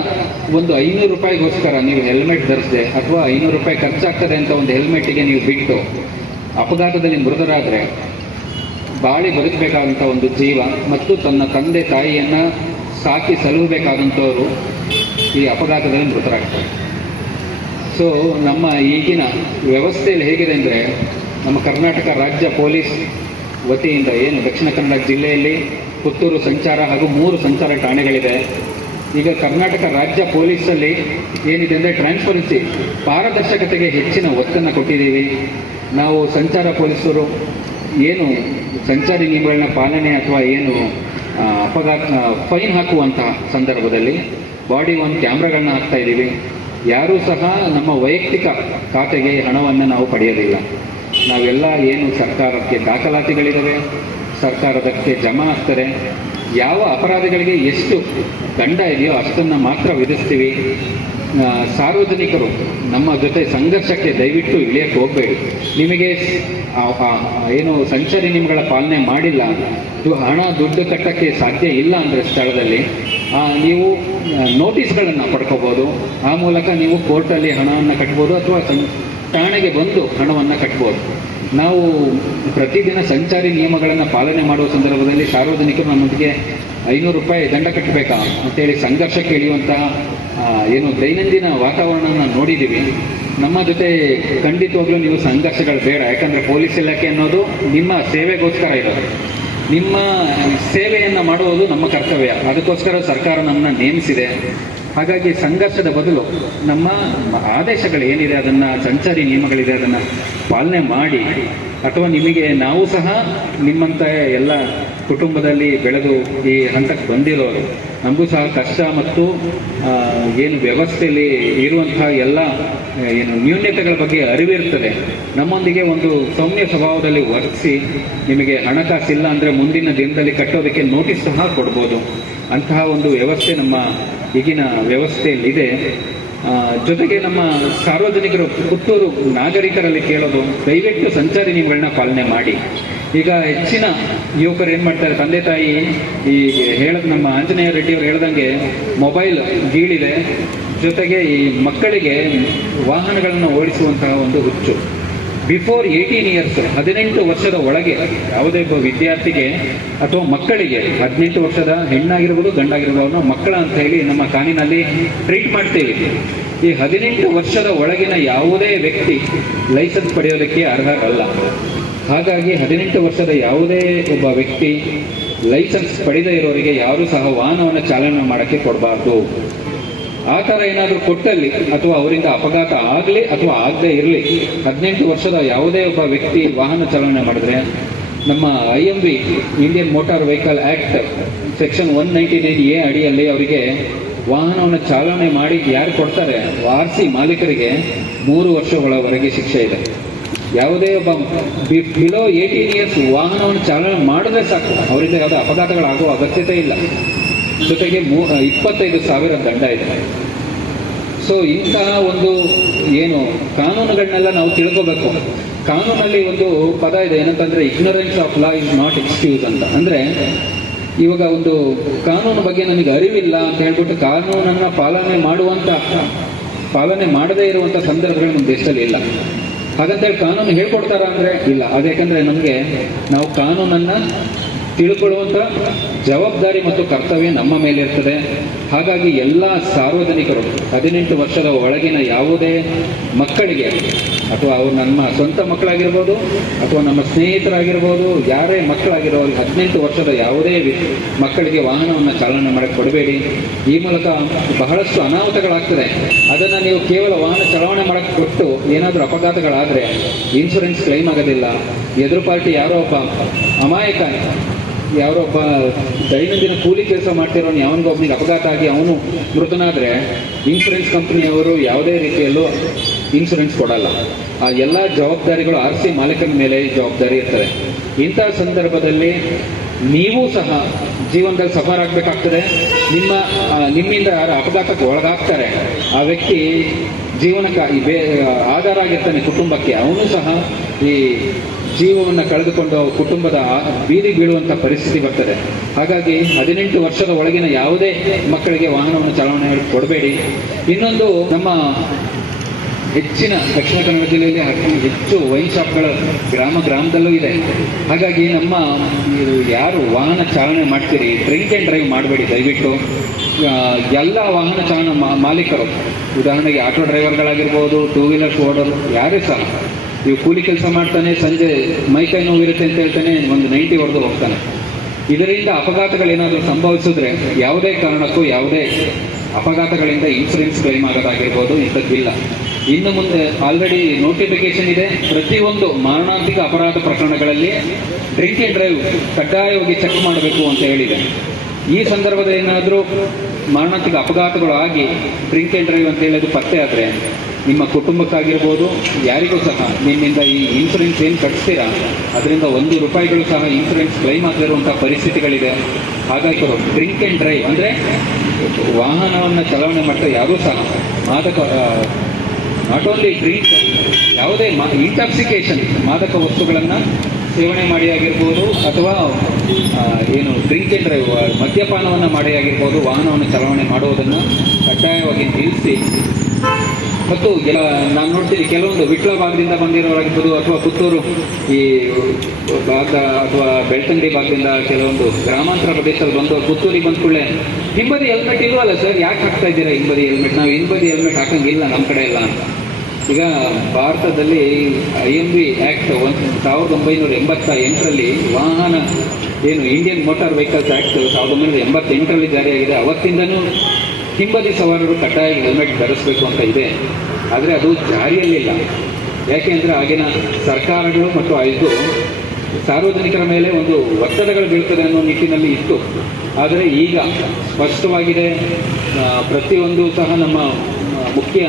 Speaker 2: ಒಂದು ಐನೂರು ರೂಪಾಯಿಗೋಸ್ಕರ ನೀವು ಹೆಲ್ಮೆಟ್ ಧರಿಸದೆ ಅಥವಾ ಐನೂರು ರೂಪಾಯಿ ಖರ್ಚಾಗ್ತದೆ ಅಂತ ಒಂದು ಹೆಲ್ಮೆಟ್ಟಿಗೆ ನೀವು ಬಿಟ್ಟು ಅಪಘಾತದಲ್ಲಿ ಮೃತರಾದರೆ ಬಾಳಿ ಬದುಕಬೇಕಾದಂಥ ಒಂದು ಜೀವ ಮತ್ತು ತನ್ನ ತಂದೆ ತಾಯಿಯನ್ನು ಸಾಕಿ ಸಲುಹಬೇಕಾದಂಥವರು ಈ ಅಪಘಾತದಲ್ಲಿ ಮೃತರಾಗ್ತಾರೆ. ಸೊ ನಮ್ಮ ಈಗಿನ ವ್ಯವಸ್ಥೆಯಲ್ಲಿ ಹೇಗಿದೆ ಅಂದರೆ ನಮ್ಮ ಕರ್ನಾಟಕ ರಾಜ್ಯ ಪೊಲೀಸ್ ವತಿಯಿಂದ ಏನು ದಕ್ಷಿಣ ಕನ್ನಡ ಜಿಲ್ಲೆಯಲ್ಲಿ ಪುತ್ತೂರು ಸಂಚಾರ ಹಾಗೂ ಮೂರು ಸಂಚಾರ ಠಾಣೆಗಳಿದೆ. ಈಗ ಕರ್ನಾಟಕ ರಾಜ್ಯ ಪೊಲೀಸಲ್ಲಿ ಏನಿದೆ ಅಂದರೆ ಟ್ರಾನ್ಸ್ಪರೆನ್ಸಿ ಪಾರದರ್ಶಕತೆಗೆ ಹೆಚ್ಚಿನ ಒತ್ತನ್ನು ಕೊಟ್ಟಿದ್ದೀವಿ. ನಾವು ಸಂಚಾರ ಪೊಲೀಸರು, ಏನು ಸಂಚಾರಿ ನಿಯಮಗಳನ್ನ ಪಾಲನೆ ಅಥವಾ ಏನು ಅಪಘಾತ, ಫೈನ್ ಹಾಕುವಂತಹ ಸಂದರ್ಭದಲ್ಲಿ ಬಾಡಿ ಒಂದು ಕ್ಯಾಮ್ರಾಗಳನ್ನ ಹಾಕ್ತಾ ಇದ್ದೀವಿ. ಯಾರೂ ಸಹ ನಮ್ಮ ವೈಯಕ್ತಿಕ ಖಾತೆಗೆ ಹಣವನ್ನು ನಾವು ಪಡೆಯೋದಿಲ್ಲ. ನಾವೆಲ್ಲ ಏನು ಸರ್ಕಾರಕ್ಕೆ ದಾಖಲಾತಿಗಳಿದ್ದಾವೆ ಸರ್ಕಾರದಕ್ಕೆ ಜಮಾ ಆಗ್ತಾರೆ. ಯಾವ ಅಪರಾಧಗಳಿಗೆ ಎಷ್ಟು ದಂಡ ಇದೆಯೋ ಅಷ್ಟನ್ನು ಮಾತ್ರ ವಿಧಿಸ್ತೀವಿ. ಸಾರ್ವಜನಿಕರು ನಮ್ಮ ಜೊತೆ ಸಂಘರ್ಷಕ್ಕೆ ದಯವಿಟ್ಟು ಇಳಿಯಕ್ಕೆ ಹೋಗಬೇಡಿ. ನಿಮಗೆ ಏನು ಸಂಚಾರಿ ನಿಯಮಗಳ ಪಾಲನೆ ಮಾಡಿಲ್ಲ ಹಣ ದುಡ್ಡು ಕಟ್ಟಕ್ಕೆ ಸಾಧ್ಯ ಇಲ್ಲ ಅಂದರೆ ಸ್ಥಳದಲ್ಲಿ ನೀವು ನೋಟಿಸ್ಗಳನ್ನು ಪಡ್ಕೋಬೋದು. ಆ ಮೂಲಕ ನೀವು ಕೋರ್ಟಲ್ಲಿ ಹಣವನ್ನು ಕಟ್ಬೋದು ಅಥವಾ ಸಂ, ಠಾಣೆಗೆ ಬಂದು ಹಣವನ್ನು ಕಟ್ಬೋದು. ನಾವು ಪ್ರತಿದಿನ ಸಂಚಾರಿ ನಿಯಮಗಳನ್ನು ಪಾಲನೆ ಮಾಡುವ ಸಂದರ್ಭದಲ್ಲಿ ಸಾರ್ವಜನಿಕರು ನಮ್ಮೊಂದಿಗೆ ಐನೂರು ರೂಪಾಯಿ ದಂಡ ಕಟ್ಟಬೇಕಾ ಅಂತೇಳಿ ಸಂಘರ್ಷಕ್ಕೆ ಇಳಿಯುವಂತಹ ಏನು ದೈನಂದಿನ ವಾತಾವರಣವನ್ನು ನೋಡಿದ್ದೀವಿ. ನಮ್ಮ ಜೊತೆ ಖಂಡಿತವಾಗ್ಲೂ ನೀವು ಸಂಘರ್ಷಗಳು ಬೇಡ. ಯಾಕಂದರೆ ಪೊಲೀಸ್ ಇಲಾಖೆ ಅನ್ನೋದು ನಿಮ್ಮ ಸೇವೆಗೋಸ್ಕರ ಇರೋದು. ನಿಮ್ಮ ಸೇವೆಯನ್ನು ಮಾಡುವುದು ನಮ್ಮ ಕರ್ತವ್ಯ. ಅದಕ್ಕೋಸ್ಕರ ಸರ್ಕಾರ ನಮ್ಮನ್ನ ನೇಮಿಸಿದೆ. ಹಾಗಾಗಿ ಸಂಘರ್ಷದ ಬದಲು ನಮ್ಮ ಆದೇಶಗಳು ಏನಿದೆ, ಅದನ್ನು ಸಂಚಾರಿ ನಿಯಮಗಳಿದೆ, ಅದನ್ನು ಪಾಲನೆ ಮಾಡಿ, ಅಥವಾ ನಿಮಗೆ ನಾವು ಸಹ ನಿಮ್ಮಂಥ ಎಲ್ಲ ಕುಟುಂಬದಲ್ಲಿ ಬೆಳೆದು ಈ ಹಂತಕ್ಕೆ ಬಂದಿರೋರು, ನಮಗೂ ಸಹ ಕಷ್ಟ ಮತ್ತು ಏನು ವ್ಯವಸ್ಥೆಯಲ್ಲಿ ಇರುವಂತಹ ಎಲ್ಲ ಏನು ನ್ಯೂನ್ಯತೆಗಳ ಬಗ್ಗೆ ಅರಿವಿರ್ತದೆ. ನಮ್ಮೊಂದಿಗೆ ಒಂದು ಸೌಮ್ಯ ಸ್ವಭಾವದಲ್ಲಿ ವರ್ತಿಸಿ ನಿಮಗೆ ಹಣಕಾಸಿಲ್ಲ ಅಂದರೆ ಮುಂದಿನ ದಿನದಲ್ಲಿ ಕಟ್ಟೋದಕ್ಕೆ ನೋಟಿಸ್ ಸಹ ಕೊಡ್ಬೋದು. ಅಂತಹ ಒಂದು ವ್ಯವಸ್ಥೆ ನಮ್ಮ ಈಗಿನ ವ್ಯವಸ್ಥೆಯಲ್ಲಿದೆ. ಜೊತೆಗೆ ನಮ್ಮ ಸಾರ್ವಜನಿಕರು, ಪುತ್ತೂರು ನಾಗರಿಕರಲ್ಲಿ ಕೇಳೋದು, ದಯವಿಟ್ಟು ಸಂಚಾರಿ ನಿಯಮಗಳನ್ನ ಪಾಲನೆ ಮಾಡಿ. ಈಗ ಹೆಚ್ಚಿನ ಯುವಕರು ಏನು ಮಾಡ್ತಾರೆ, ತಂದೆ ತಾಯಿ ಈ ಹೇಳೋದು ನಮ್ಮ ಆಂಜನೇಯ ರೆಡ್ಡಿ ಅವರು ಹೇಳ್ದಂಗೆ ಮೊಬೈಲ್ ಗೀಳಿದೆ. ಜೊತೆಗೆ ಈ ಮಕ್ಕಳಿಗೆ ವಾಹನಗಳನ್ನು ಓಡಿಸುವಂತಹ ಒಂದು ಹುಚ್ಚು. ಬಿಫೋರ್ ಏಯ್ಟೀನ್ ಇಯರ್ಸ್ ಹದಿನೆಂಟು ವರ್ಷದ ಒಳಗೆ ಯಾವುದೇ ಒಬ್ಬ ವಿದ್ಯಾರ್ಥಿಗೆ ಅಥವಾ ಮಕ್ಕಳಿಗೆ ಹದಿನೆಂಟು ವರ್ಷದ ಹೆಣ್ಣಾಗಿರ್ಬೋದು, ಗಂಡಾಗಿರ್ಬೋದು ಮಕ್ಕಳ ಅಂತ ಹೇಳಿ ನಮ್ಮ ಕಾನಿನಲ್ಲಿ ಟ್ರೀಟ್ ಮಾಡ್ತೇವೆ. ಈ ಹದಿನೆಂಟು ವರ್ಷದ ಒಳಗಿನ ಯಾವುದೇ ವ್ಯಕ್ತಿ ಲೈಸೆನ್ಸ್ ಪಡೆಯೋದಕ್ಕೆ ಅರ್ಹರಲ್ಲ. ಹಾಗಾಗಿ ಹದಿನೆಂಟು ವರ್ಷದ ಯಾವುದೇ ಒಬ್ಬ ವ್ಯಕ್ತಿ ಲೈಸೆನ್ಸ್ ಪಡೆದೇ ಇರೋರಿಗೆ ಯಾರೂ ಸಹ ವಾಹನವನ್ನು ಚಾಲನೆ ಮಾಡೋಕ್ಕೆ ಕೊಡಬಾರ್ದು. ಆ ಥರ ಏನಾದರೂ ಕೊಟ್ಟಲ್ಲಿ, ಅಥವಾ ಅವರಿಂದ ಅಪಘಾತ ಆಗಲಿ, ಅಥವಾ ಆಗದೇ ಇರಲಿ, ಹದಿನೆಂಟು ವರ್ಷದ ಯಾವುದೇ ಒಬ್ಬ ವ್ಯಕ್ತಿ ವಾಹನ ಚಾಲನೆ ಮಾಡಿದ್ರೆ, ನಮ್ಮ I M B Indian motor vehicle act section one ninety nine A ಅಡಿಯಲ್ಲಿ ಅವರಿಗೆ ವಾಹನವನ್ನು ಚಾಲನೆ ಮಾಡಿ ಯಾರು ಕೊಡ್ತಾರೆ, ಆರ್ ಸಿ ಮಾಲೀಕರಿಗೆ ಮೂರು ವರ್ಷಗಳವರೆಗೆ ಶಿಕ್ಷೆ ಇದೆ. ಯಾವುದೇ ಒಬ್ಬ ಬಿಲೋ ಏಯ್ಟೀನ್ ಇಯರ್ಸ್ ವಾಹನವನ್ನು ಚಾಲನೆ ಮಾಡಿದ್ರೆ ಸಾಕು. ಅವರಿಂದ ಯಾವುದೇ ಅಪಘಾತಗಳಾಗುವ ಅಗತ್ಯತೆ ಇಲ್ಲ. ಜೊತೆಗೆ ಮೂ ಇಪ್ಪತ್ತೈದು ಸಾವಿರ ದಂಡ ಇದೆ. ಸೊ ಇಂತಹ ಒಂದು ಏನು ಕಾನೂನುಗಳನ್ನೆಲ್ಲ ನಾವು ತಿಳ್ಕೋಬೇಕು. ಕಾನೂನಲ್ಲಿ ಒಂದು ಪದ ಇದೆ, ಏನಂತಂದ್ರೆ ignorance of law is not excuse ಅಂತ. ಅಂದ್ರೆ, ಇವಾಗ ಒಂದು ಕಾನೂನು ಬಗ್ಗೆ ನನಗೆ ಅರಿವಿಲ್ಲ ಅಂತ ಹೇಳ್ಬಿಟ್ಟು ಕಾನೂನನ್ನ ಪಾಲನೆ ಮಾಡುವಂತ, ಪಾಲನೆ ಮಾಡದೇ ಇರುವಂತ ಸಂದರ್ಭಗಳು ನಮ್ಮ ದೇಶದಲ್ಲಿ ಇಲ್ಲ. ಹಾಗಂತೇಳಿ ಕಾನೂನು ಹೇಳ್ಕೊಡ್ತಾರ ಅಂದ್ರೆ ಇಲ್ಲ. ಅದೇಕಂದ್ರೆ ನಮಗೆ ನಾವು ಕಾನೂನನ್ನ ತಿಳ್ಕೊಳ್ಳುವಂತ ಜವಾಬ್ದಾರಿ ಮತ್ತು ಕರ್ತವ್ಯ ನಮ್ಮ ಮೇಲೆ ಇರ್ತದೆ. ಹಾಗಾಗಿ ಎಲ್ಲ ಸಾರ್ವಜನಿಕರು ಹದಿನೆಂಟು ವರ್ಷದ ಒಳಗಿನ ಯಾವುದೇ ಮಕ್ಕಳಿಗೆ ಅಥವಾ ಅವರು ನಮ್ಮ ಸ್ವಂತ ಮಕ್ಕಳಾಗಿರ್ಬೋದು ಅಥವಾ ನಮ್ಮ ಸ್ನೇಹಿತರಾಗಿರ್ಬೋದು, ಯಾರೇ ಮಕ್ಕಳಾಗಿರೋ ಹದಿನೆಂಟು ವರ್ಷದ ಯಾವುದೇ ಮಕ್ಕಳಿಗೆ ವಾಹನವನ್ನು ಚಾಲನೆ ಮಾಡಕ್ಕೆ ಕೊಡಬೇಡಿ. ಈ ಮೂಲಕ ಬಹಳಷ್ಟು ಅನಾಹುತಗಳಾಗ್ತದೆ. ಅದನ್ನು ನೀವು ಕೇವಲ ವಾಹನ ಚಲಾವಣೆ ಮಾಡಕ್ಕೆ ಕೊಟ್ಟು ಏನಾದರೂ ಅಪಘಾತಗಳಾದರೆ ಇನ್ಶೂರೆನ್ಸ್ ಕ್ಲೈಮ್ ಆಗೋದಿಲ್ಲ. ಎದುರು ಪಾರ್ಟಿ ಯಾರೋ ಒಬ್ಬ ಅಮಾಯಕ ಯಾರೋ ಒಬ್ಬ ದೈನಂದಿನ ಕೂಲಿ ಕೆಲಸ ಮಾಡ್ತಿರೋನು ಯಾವನಿಗೊಬ್ಬನಿಗೆ ಅಪಘಾತ ಆಗಿ ಅವನು ಮೃತನಾದರೆ ಇನ್ಶೂರೆನ್ಸ್ ಕಂಪ್ನಿಯವರು ಯಾವುದೇ ರೀತಿಯಲ್ಲೂ ಇನ್ಶೂರೆನ್ಸ್ ಕೊಡಲ್ಲ. ಆ ಎಲ್ಲ ಜವಾಬ್ದಾರಿಗಳು ಆರ್ ಸಿ ಮಾಲೀಕನ ಮೇಲೆ ಜವಾಬ್ದಾರಿ ಇರ್ತದೆ. ಇಂತಹ ಸಂದರ್ಭದಲ್ಲಿ ನೀವು ಸಹ ಜೀವನದಲ್ಲಿ ಸಫರ್ ಆಗಬೇಕಾಗ್ತದೆ. ನಿಮ್ಮ ನಿಮ್ಮಿಂದ ಯಾರು ಅಪಘಾತಕ್ಕೆ ಒಳಗಾಗ್ತಾರೆ, ಆ ವ್ಯಕ್ತಿ ಜೀವನಕ್ಕೆ ಬೇ ಆಧಾರ ಆಗಿರ್ತಾನೆ ಕುಟುಂಬಕ್ಕೆ, ಅವನು ಸಹ ಈ ಜೀವವನ್ನು ಕಳೆದುಕೊಂಡು ಕುಟುಂಬದ ಬೀದಿ ಬೀಳುವಂಥ ಪರಿಸ್ಥಿತಿ ಬರ್ತದೆ. ಹಾಗಾಗಿ ಹದಿನೆಂಟು ವರ್ಷದ ಒಳಗಿನ ಯಾವುದೇ ಮಕ್ಕಳಿಗೆ ವಾಹನವನ್ನು ಚಲಾವಣೆ ಕೊಡಬೇಡಿ. ಇನ್ನೊಂದು ನಮ್ಮ ಹೆಚ್ಚಿನ ದಕ್ಷಿಣ ಕನ್ನಡ ಜಿಲ್ಲೆಯಲ್ಲಿ ಹೆಚ್ಚು ವೈನ್ ಶಾಪ್ಗಳ ಗ್ರಾಮ ಗ್ರಾಮದಲ್ಲೂ ಇದೆ. ಹಾಗಾಗಿ ನಮ್ಮ ಯಾರು ವಾಹನ ಚಾಲನೆ ಮಾಡ್ತೀರಿ, ಡ್ರಿಂಕ್ ಆ್ಯಂಡ್ ಡ್ರೈವ್ ಮಾಡಬೇಡಿ ದಯವಿಟ್ಟು. ಎಲ್ಲ ವಾಹನ ಚಾಲನ ಮಾಲೀಕರು. ಉದಾಹರಣೆಗೆ ಆಟೋ ಡ್ರೈವರ್ಗಳಾಗಿರ್ಬೋದು ಟೂ ವೀಲರ್ಸ್ ಓಡರ್, ಯಾರೇ ಸಹ. ಇವು ಕೂಲಿ ಕೆಲಸ ಮಾಡ್ತಾನೆ, ಸಂಜೆ ಮೈಕೈ ನೋವಿರುತ್ತೆ ಅಂತ ಹೇಳ್ತಾನೆ, ಒಂದು ನೈಂಟಿ ಹೊಡೆದು ಹೋಗ್ತಾನೆ. ಇದರಿಂದ ಅಪಘಾತಗಳೇನಾದರೂ ಸಂಭವಿಸಿದ್ರೆ ಯಾವುದೇ ಕಾರಣಕ್ಕೂ ಯಾವುದೇ ಅಪಘಾತಗಳಿಂದ ಇನ್ಸೂರೆನ್ಸ್ ಕ್ಲೈಮ್ ಆಗೋದಾಗಿರ್ಬೋದು, ಇಂಥದ್ದಿಲ್ಲ. ಇನ್ನು ಮುಂದೆ ಆಲ್ರೆಡಿ ನೋಟಿಫಿಕೇಶನ್ ಇದೆ, ಪ್ರತಿಯೊಂದು ಮಾರಣಾಂತಿಕ ಅಪರಾಧ ಪ್ರಕರಣಗಳಲ್ಲಿ ಡ್ರಿಂಕ್ ಆ್ಯಂಡ್ ಡ್ರೈವ್ ಕಡ್ಡಾಯವಾಗಿ ಚೆಕ್ ಮಾಡಬೇಕು ಅಂತ ಹೇಳಿದೆ. ಈ ಸಂದರ್ಭದಲ್ಲಿ ಏನಾದರೂ ಮಾರಣಾಂತಿಕ ಅಪಘಾತಗಳು ಆಗಿ ಡ್ರಿಂಕ್ ಆ್ಯಂಡ್ ಡ್ರೈವ್ ಅಂತ ಹೇಳೋದು ಪತ್ತೆ ಆದರೆ ನಿಮ್ಮ ಕುಟುಂಬಕ್ಕಾಗಿರ್ಬೋದು, ಯಾರಿಗೂ ಸಹ ನಿಮ್ಮಿಂದ ಈ ಇನ್ಸೂರೆನ್ಸ್ ಏನು ಕಟ್ತೀರಾ? ಅದರಿಂದ ಒಂದು ರೂಪಾಯಿಗಳು ಸಹ ಇನ್ಸೂರೆನ್ಸ್ ಕ್ಲೈಮ್ ಆಗದಿರುವಂಥ ಪರಿಸ್ಥಿತಿಗಳಿದೆ. ಹಾಗಾಗಿ ಡ್ರಿಂಕ್ ಆ್ಯಂಡ್ ಡ್ರೈವ್ ಅಂದರೆ ವಾಹನವನ್ನು ಚಲಾವಣೆ ಮಾಡ್ತಾ ಯಾರೂ ಸಹ ಮಾದಕ ನಾಟ್ ಓನ್ಲಿ ಡ್ರಿಂಕ್ ಯಾವುದೇ ಇಂಟಾಕ್ಸಿಕೇಶನ್ ಮಾದಕ ವಸ್ತುಗಳನ್ನು ಸೇವನೆ ಮಾಡಿ ಆಗಿರ್ಬೋದು ಅಥವಾ ಏನು ಡ್ರಿಂಕ್ ಆ್ಯಂಡ್ ಡ್ರೈವ್ ಮದ್ಯಪಾನವನ್ನು ಮಾಡಿ ಆಗಿರ್ಬೋದು, ವಾಹನವನ್ನು ಚಲಾವಣೆ ಮಾಡುವುದನ್ನು ಕಡ್ಡಾಯವಾಗಿ ನಿಲ್ಲಿಸಿ ಮತ್ತು ನಾನು ನೋಡ್ತೀನಿ ಕೆಲವೊಂದು ವಿಟ್ಲ ಭಾಗದಿಂದ ಬಂದಿರೋರಾಗಿರ್ಬೋದು ಅಥವಾ ಪುತ್ತೂರು ಈ ಭಾಗ ಅಥವಾ ಬೆಳ್ತಂಗಡಿ ಭಾಗದಿಂದ ಕೆಲವೊಂದು ಗ್ರಾಮಾಂತರ ಪ್ರದೇಶದಲ್ಲಿ ಬಂದು ಪುತ್ತೂರಿಗೆ ಬಂದ ಕೂಡಲೇ, ಹಿಂಬದಿ ಹೆಲ್ಮೆಟ್ ಇಲ್ವಲ್ಲ ಸರ್ ಯಾಕೆ ಹಾಕ್ತಾ ಇದ್ದೀರಾ ಹಿಂಬದಿ ಹೆಲ್ಮೆಟ್ ನಾವು ಹಿಂಬದಿ ಹೆಲ್ಮೆಟ್ ಹಾಕಂಗಿಲ್ಲ ನಮ್ಮ ಕಡೆ ಇಲ್ಲ ಅಂತ ಈಗ ಭಾರತದಲ್ಲಿ ಐ ಎಂ ಬಿ ಆ್ಯಕ್ಟ್ ಒಂದು ಸಾವಿರದ ಒಂಬೈನೂರ ಎಂಬತ್ತ ಎಂಟರಲ್ಲಿ ವಾಹನ, ಏನು ಇಂಡಿಯನ್ ಮೋಟಾರ್ ವೆಹಿಕಲ್ಸ್ ಆ್ಯಕ್ಟ್ ಸಾವಿರದ ಒಂಬೈನೂರ ಎಂಬತ್ತೆಂಟರಲ್ಲಿ ಜಾರಿಯಾಗಿದೆ. ಅವತ್ತಿಂದನೂ ಹಿಂಬದಿ ಸವಾರರು ಕಡ್ಡಾಯ ಹೆಲ್ಮೆಟ್ ಧರಿಸಬೇಕು ಅಂತ ಇದೆ. ಆದರೆ ಅದು ಜಾರಿಯಲ್ಲಿಲ್ಲ. ಯಾಕೆಂದರೆ ಆಗಿನ ಸರ್ಕಾರಗಳು ಮತ್ತು ಆಯ್ದು ಸಾರ್ವಜನಿಕರ ಮೇಲೆ ಒಂದು ಒತ್ತಡಗಳು ಬೀಳ್ತದೆ ಅನ್ನೋ ನಿಟ್ಟಿನಲ್ಲಿ ಇತ್ತು. ಆದರೆ ಈಗ ಸ್ಪಷ್ಟವಾಗಿದೆ ಪ್ರತಿಯೊಂದು ಸಹ ನಮ್ಮ ಮುಖ್ಯ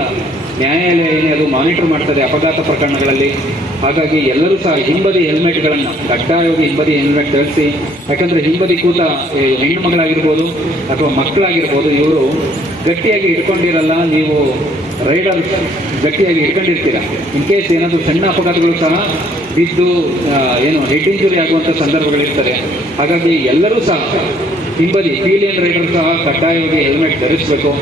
Speaker 2: ನ್ಯಾಯಾಲಯ ಏನೇ ಅದು ಮಾನಿಟರ್ ಮಾಡ್ತದೆ ಅಪಘಾತ ಪ್ರಕರಣಗಳಲ್ಲಿ. ಹಾಗಾಗಿ ಎಲ್ಲರೂ ಸಹ ಹಿಂಬದಿ ಹೆಲ್ಮೆಟ್ಗಳನ್ನು ಕಡ್ಡಾಯವಾಗಿ ಹಿಂಬದಿ ಹೆಲ್ಮೆಟ್ ಧರಿಸಿ, ಯಾಕಂದರೆ ಹಿಂಬದಿ ಕೂತ ಹೆಣ್ಣು ಮಗಳಾಗಿರ್ಬೋದು ಅಥವಾ ಮಕ್ಕಳಾಗಿರ್ಬೋದು, ಇವರು ಗಟ್ಟಿಯಾಗಿ ಇಟ್ಕೊಂಡಿರಲ್ಲ ನೀವು ರೈಡರ್ ಗಟ್ಟಿಯಾಗಿ ಇಟ್ಕೊಂಡಿರ್ತೀರ ಇನ್ ಕೇಸ್ ಏನಾದರೂ ಸಣ್ಣ ಅಪಘಾತಗಳು ಸಹ ಬಿದ್ದು ಏನು ಹೆಡ್ ಇಂಜುರಿ ಆಗುವಂಥ ಸಂದರ್ಭಗಳಿರ್ತಾರೆ ಹಾಗಾಗಿ ಎಲ್ಲರೂ ಸಹ, ಹಿಂಬದಿ ಪೀಲಿಯನ್ ರೈಡರ್ ಸಹ ಕಡ್ಡಾಯವಾಗಿ ಹೆಲ್ಮೆಟ್ ಧರಿಸಬೇಕು.